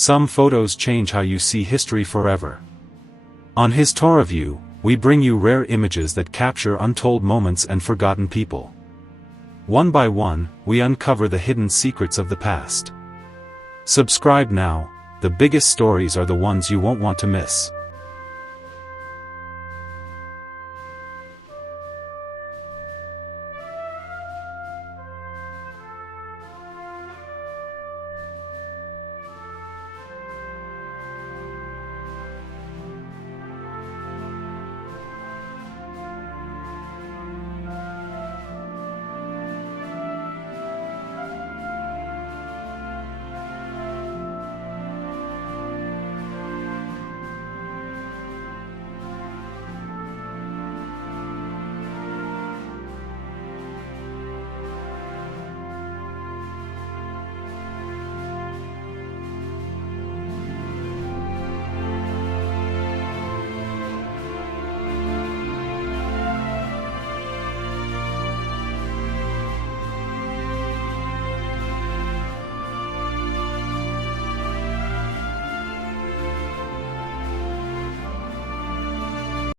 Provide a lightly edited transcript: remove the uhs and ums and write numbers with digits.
Some photos change how you see history forever. On HistoriaView, we bring you rare images that capture untold moments and forgotten people. One by one, we uncover the hidden secrets of the past. Subscribe now. The biggest stories are the ones you won't want to miss.